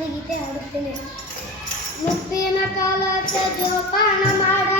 ಜನಪದ ಗೀತೆ ಹಾಡುತ್ತೇನೆ ಮುಪ್ಪಿನ ಕಾಲಕ್ಕೆ ಜೋಪಾನ ಮಾಡ